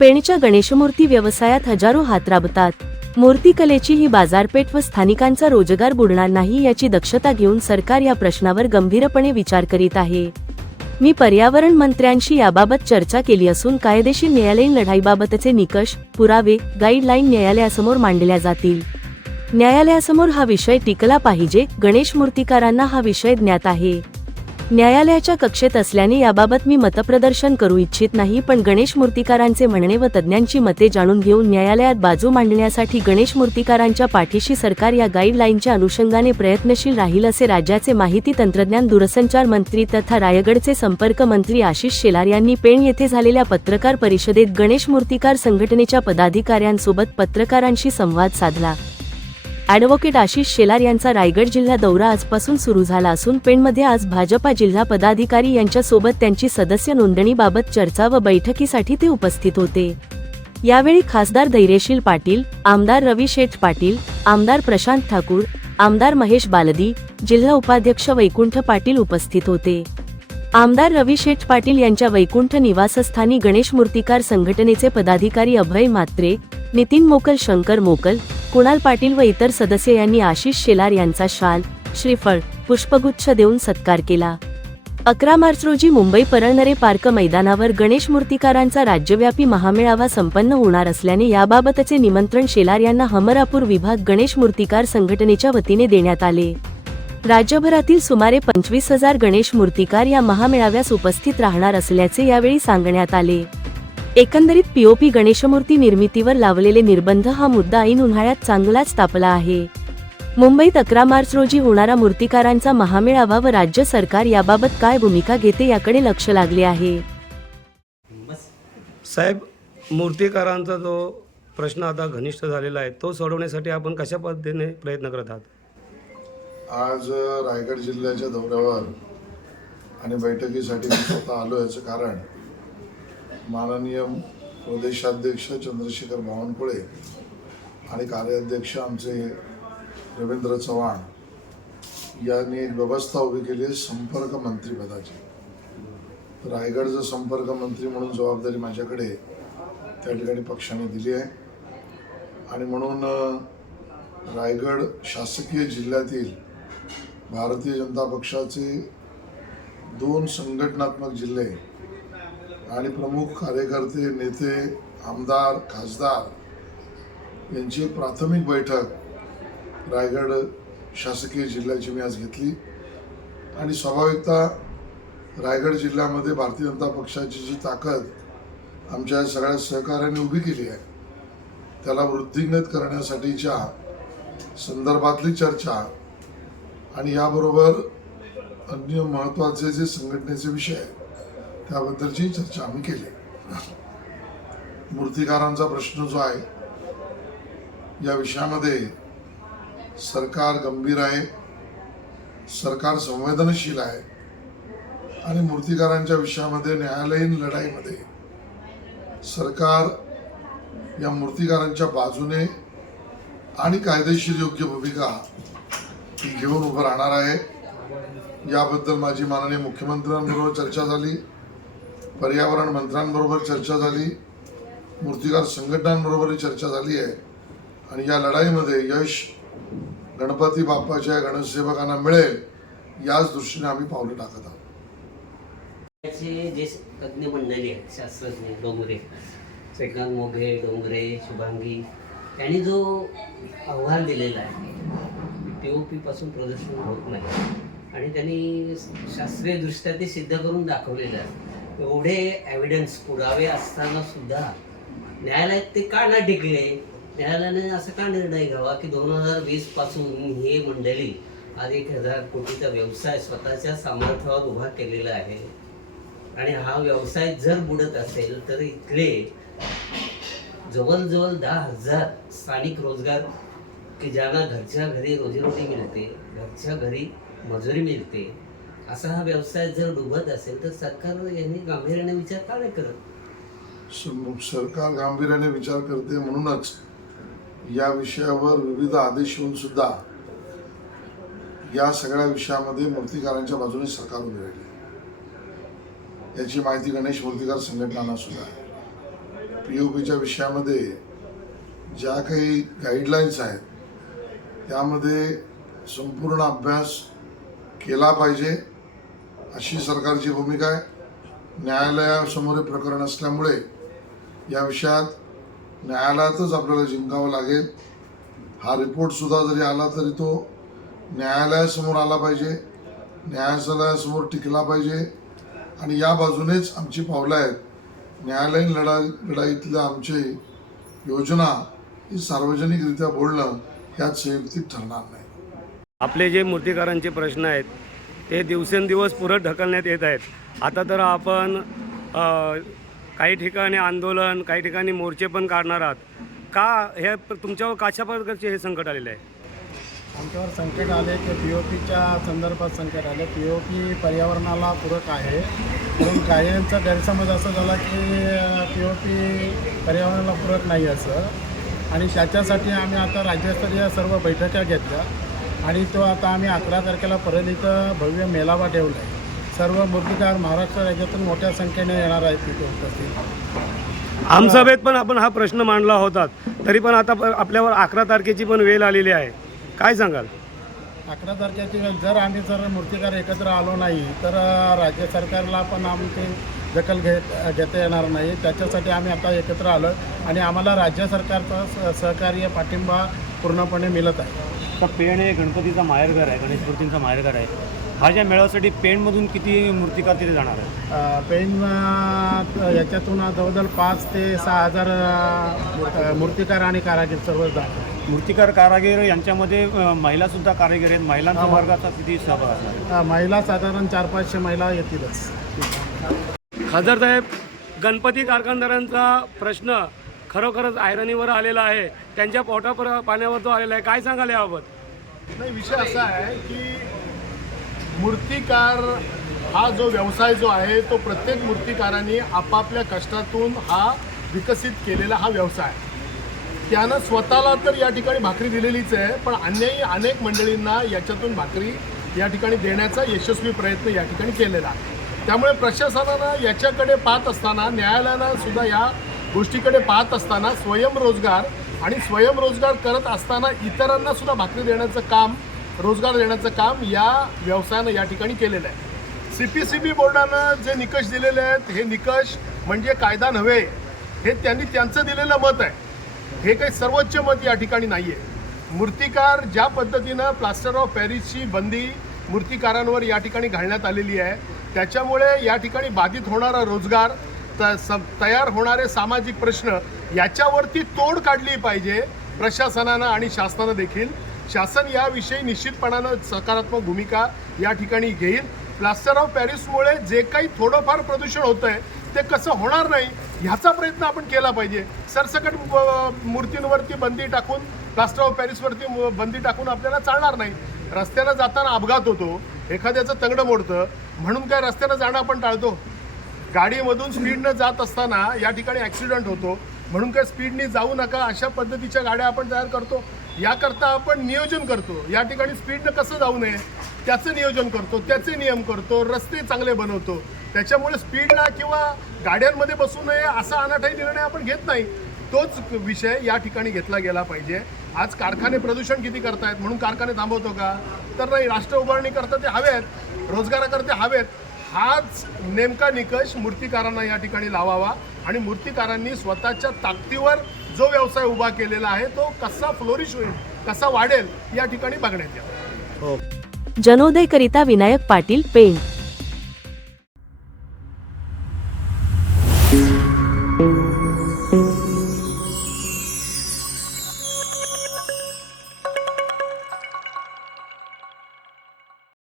पेणच्या गणेशमूर्ती व्यवसायात हजारो हात राबतात. मूर्तिकलेची ही बाजारपेठ व स्थानिकांचा रोजगार बुडणार नाही याची दक्षता घेऊन सरकार या प्रश्नावर गंभीरपणे विचार करीत आहे. मी पर्यावरण मंत्र्यांशी याबाबत चर्चा केली असून कायदेशीर न्यायालयीन लढाईबाबतचे निकष पुरावे गाईडलाईन न्यायालयासमोर मांडल्या जातील. न्यायालयासमोर हा विषय टिकला पाहिजे गणेश मूर्तिकारांना हा विषय ज्ञात आहे. न्यायालयाच्या कक्षेत असल्याने याबाबत मी मतप्रदर्शन करू इच्छित नाही पण गणेश मूर्तिकारांचे म्हणणे व तज्ज्ञांची मते जाणून घेऊन न्यायालयात बाजू मांडण्यासाठी गणेश मूर्तिकारांच्या पाठीशी सरकार या गाईडलाईनच्या अनुषंगाने प्रयत्नशील राहील असे राज्याचे माहिती तंत्रज्ञान दूरसंचार मंत्री तथा रायगडचे संपर्क मंत्री आशिष शेलार यांनी पेण येथे झालेल्या पत्रकार परिषदेत गणेश मूर्तिकार संघटनेच्या पदाधिकाऱ्यांसोबत पत्रकारांशी संवाद साधला. ॲडव्होकेट आशिष शेलार यांचा रायगड जिल्हा दौरा आजपासून सुरू झाला असून पेणमध्ये आज भाजपा जिल्हा पदाधिकारी यांच्यासोबत त्यांची सदस्य नोंदणीबाबत चर्चा व बैठकीसाठी ते उपस्थित होते. यावेळी खासदार धैर्यशील पाटील आमदार रवी शेठ पाटील आमदार प्रशांत ठाकूर आमदार महेश बालदी जिल्हा उपाध्यक्ष वैकुंठ पाटील उपस्थित होते. आमदार रवी शेठ पाटील यांच्या वैकुंठ निवासस्थानी गणेश मूर्तिकार संघटनेचे पदाधिकारी अभय मात्रे नितीन मोकल शंकर मोकल कुणाल पाटील व इतर सदस्य यांनी आशिष शेलार यांचा शाल श्रीफळ पुष्पगुच्छ देऊन सत्कार केला. अकरा मार्च रोजी मुंबई परळनरे पार्क मैदानावर गणेश मूर्तिकारांचा राज्यव्यापी महामेळावा संपन्न होणार असल्याने याबाबतचे निमंत्रण शेलार यांना हमरापूर विभाग गणेश मूर्तिकार संघटनेच्या वतीने देण्यात आले. राज्यभरातील सुमारे पंचवीस हजार गणेश मूर्तिकार या महामेळाव्यास उपस्थित राहणार असल्याचे यावेळी सांगण्यात आले. एकंदरीत पीओपी गणेशमूर्ती निर्मितीवर लावलेले निर्बंध हा मुद्दा ऐन उन्हाळ्यात चांगलाच तापला आहे. मुंबईत अकरा मार्च रोजी होणारा मूर्तिकारांचा महामेळावा व राज्य सरकार याबाबत काय भूमिका घेते याकडे लक्ष लागले आहे. साहेब मूर्तिकारांचा जो प्रश्न आता घनिष्ठ झालेला आहे तो सोडवण्यासाठी आपण कशा पद्धतीने प्रयत्न करत आहात? आज रायगड जिल्ह्याच्या दौऱ्यावर आणि बैठकीसाठी मी स्वतः आलो याचं कारण माननीय प्रदेशाध्यक्ष चंद्रशेखर बावनकुळे आणि कार्याध्यक्ष आमचे रवींद्र चव्हाण यांनी एक व्यवस्था उभी केली आहे संपर्क मंत्रीपदाची रायगडचं संपर्क मंत्री म्हणून जबाबदारी माझ्याकडे त्या ठिकाणी पक्षाने दिली आहे. आणि म्हणून रायगड शासकीय जिल्ह्यातील भारतीय जनता पक्षाचे दोन संघटनात्मक जिल्हे आणि प्रमुख कार्यकर्ते नेते आमदार खासदार यांची प्राथमिक बैठक रायगड शासकीय जिल्ह्याची मी आज घेतली. आणि स्वाभाविकता रायगड जिल्ह्यामध्ये भारतीय जनता पक्षाची जी ताकद आमच्या सगळ्या सहकार्याने उभी केली आहे त्याला वृद्धिंगत करण्यासाठीच्या संदर्भातली चर्चा आणि याबरोबर अन्य महत्त्वाचे जे संघटनेचे विषय आहेत त्याबद्दलची चर्चा आम्ही केली. मूर्तिकारांचा प्रश्न जो आहे या विषयामध्ये सरकार गंभीर आहे सरकार संवेदनशील आहे आणि मूर्तिकारांच्या विषयामध्ये न्यायालयीन लढाईमध्ये सरकार या मूर्तिकारांच्या बाजूने आणि कायदेशीर योग्य भूमिका ही घेऊन उभं राहणार आहे. याबद्दल माझी माननीय मुख्यमंत्र्यांबरोबर चर्चा झाली. पर्यावरण मंत्र्यांबरोबर चर्चा झाली मूर्तिकार संघटनांबरोबरही चर्चा झाली आहे. आणि या लढाईमध्ये यश गणपती बाप्पाच्या गणेशसेवकांना मिळेल याच दृष्टीने आम्ही पावलं टाकत आहोत. त्याचे जे तज्ज्ञ मंडळी आहेत शास्त्रज्ञ डोंगरे श्रीकांत मोघे डोंगरे शुभांगी त्यांनी जो अहवाल दिलेला आहे पी ओ पीपासून प्रदर्शन होत नाही. आणि त्यांनी शास्त्रीयदृष्ट्या ते सिद्ध करून दाखवलेलं आहे. एवढे एव्हिडन्स पुरावे असताना सुद्धा न्यायालयात ते का ना टिकले? न्यायालयाने असा का निर्णय घ्यावा की दोन हजार वीसपासून हे मंडळी आज एक हजार कोटीचा व्यवसाय स्वतःच्या सामर्थ्यावर उभा केलेला आहे आणि हा व्यवसाय जर बुडत असेल तर इथले जवळजवळ दहा हजार स्थानिक रोजगार की ज्यांना घरच्या घरी रोजीरोटी मिळते घरच्या घरी मजुरी मिळते असा हा व्यवसाय जर डुबत असेल तर सरकार यांनी गांभीर्याने विचार का नाही करत? सरकार गांभीर्याने विचार करते म्हणूनच या विषयावर विविध आदेश येऊन सुद्धा या सगळ्या विषयामध्ये मूर्तिकारांच्या बाजूने सरकार उभे राहिले याची माहिती गणेश मूर्तिकार संघटनांना सुद्धा आहे. पी ओ पीच्या विषयामध्ये ज्या काही गाईडलाईन्स आहेत त्यामध्ये संपूर्ण अभ्यास केला पाहिजे. अशी सरकारची भूमिका आहे. न्यायालयासमोर हे प्रकरण असल्यामुळे या विषयात न्यायालयातच आपल्याला जिंकावं लागेल. हा रिपोर्टसुद्धा जरी आला तरी तो न्यायालयासमोर आला पाहिजे. न्यायालयासमोर टिकला पाहिजे. आणि या बाजूनेच आमची पावलं आहेत. न्यायालयीन लढा लढाईतल्या आमची योजना ही सार्वजनिकरित्या बोलणं ह्याच संयुक्तिक ठरणार नाही. आपले जे मूर्तिकारांचे प्रश्न आहेत ते दिवसेंदिवस पुरत ढकलण्यात येत आहेत. आता तर आपण काही ठिकाणी आंदोलन काही ठिकाणी मोर्चे पण काढणार आहात. का हे तुमच्यावर कशा प्रकारचे हे संकट आलेलं आहे? आमच्यावर संकट आले की पी ओ पीच्या संदर्भात संकट आले. पी ओ पी पर्यावरणाला पूरक आहे. म्हणून काहींचा गैरसमज असा झाला की पी ओ पी पर्यावरणाला पूरक नाही असं. आणि त्याच्यासाठी आम्ही आता राज्यस्तरीय सर्व बैठका घेतल्या. आणि तो आता आम्ही अकरा तारखेला परत इथं भव्य मेळावा ठेवला आहे. सर्व मूर्तिकार महाराष्ट्र राज्यातून मोठ्या संख्येने येणार आहेत तिथे उपस्थित. आमसभेत पण आपण हा प्रश्न मांडला होता तरी पण आता आपल्यावर अकरा तारखेची पण वेळ आलेली आहे. काय सांगाल? अकरा तारखेची वेळ. जर आम्ही जर मूर्तिकार एकत्र आलो नाही तर राज्य सरकारला पण आमची दखल घेत घेता येणार नाही. त्याच्यासाठी आम्ही आता एकत्र आलो आणि आम्हाला राज्य सरकारचा सहकार्य पाठिंबा पूर्णपणे मिळत आहे. आता पेण हे गणपतीचा माहेरघर आहे गणेश मूर्तींचा माहेरघर आहे. हा ज्या मेळाव्यासाठी पेणमधून किती मूर्तिकार तिथे जाणार आहे पेन अ, याच्यातून जवळजवळ पाच ते सहा हजार अ, मूर्तिकार आणि कारागीर सर्व जातात मूर्तिकार कारागीर यांच्यामध्ये अ, महिलासुद्धा कारागीर आहेत. महिलांचा वर्गाचा किती सहभाग असणार आहे? अ, महिला साधारण चार पाचशे महिला येतीलच. खासदार साहेब गणपती कारखानदारांचा प्रश्न खरोखरच आयरनीवर आलेला आहे. त्यांच्या पोटापर पाण्यावर तो आलेला आहे काय सांगाल याबाबत? नाही विषय असा आहे की मूर्तिकार हा जो व्यवसाय जो आहे तो प्रत्येक मूर्तिकारांनी आपापल्या कष्टातून हा विकसित केलेला हा व्यवसाय त्यानं स्वतःला तर या ठिकाणी भाकरी दिलेलीच आहे पण अन्यही अनेक मंडळींना याच्यातून भाकरी या ठिकाणी देण्याचा यशस्वी प्रयत्न या ठिकाणी केलेला त्यामुळे प्रशासनानं याच्याकडे पाहत असताना न्यायालयानं सुद्धा या गोष्टीकडे पाहत असताना स्वयंरोजगार आणि स्वयंरोजगार करत असताना इतरांना सुद्धा भाकरी देण्याचं काम रोजगार देण्याचं काम या व्यवसायानं या ठिकाणी केलेलं आहे. सी पी सी बी बोर्डानं जे निकष दिलेले आहेत हे निकष म्हणजे कायदा नव्हे हे त्यांनी त्यांचं दिलेलं मत आहे. हे काही सर्वोच्च मत या ठिकाणी नाही आहे मूर्तिकार ज्या पद्धतीनं प्लास्टर ऑफ पॅरिसची बंदी मूर्तिकारांवर या ठिकाणी घालण्यात आलेली आहे त्याच्यामुळे या ठिकाणी बाधित होणारा रोजगार तयार होणारे सामाजिक प्रश्न याच्यावरती तोड काढली पाहिजे प्रशासनानं आणि शासनानं देखील. शासन याविषयी निश्चितपणानं सकारात्मक भूमिका या ठिकाणी घेईल. प्लास्टर ऑफ पॅरिसमुळे जे काही थोडंफार प्रदूषण होतं आहे ते कसं होणार नाही ह्याचा प्रयत्न आपण केला पाहिजे. सरसकट मूर्तींवरती बंदी टाकून प्लास्टर ऑफ पॅरिसवरती बंदी टाकून आपल्याला चालणार नाही. रस्त्यानं जाताना अपघात होतो एखाद्याचं तंगडं मोडतं म्हणून काय रस्त्यानं जाणं आपण टाळतो? गाडीमधून स्पीडनं जात असताना या ठिकाणी ॲक्सिडंट होतो. म्हणून काय स्पीडने जाऊ नका अशा पद्धतीच्या गाड्या आपण तयार करतो. याकरता आपण नियोजन करतो. या ठिकाणी स्पीडनं कसं जाऊ नये त्याचं नियोजन करतो त्याचे नियम करतो रस्ते चांगले बनवतो. त्याच्यामुळे स्पीडला किंवा गाड्यांमध्ये बसू नये असा अनाठाई निर्णय आपण घेत नाही. तोच विषय या ठिकाणी घेतला गेला पाहिजे. आज कारखाने प्रदूषण किती करतायत म्हणून कारखाने थांबवतो का? तर नाही राष्ट्र उभारणी करता ते हवेत रोजगाराकरते हवेत. हाच नेमका निकष मूर्तिकारांना या ठिकाणी लावावा आणि मूर्तिकारांनी स्वतःच्या ताकदीवर जो व्यवसाय उभा केलेला आहे तो कसा फ्लोरिश होईल कसा वाढेल या ठिकाणी बघण्यात यावं. हो. जनोदयकरिता विनायक पाटील पेंट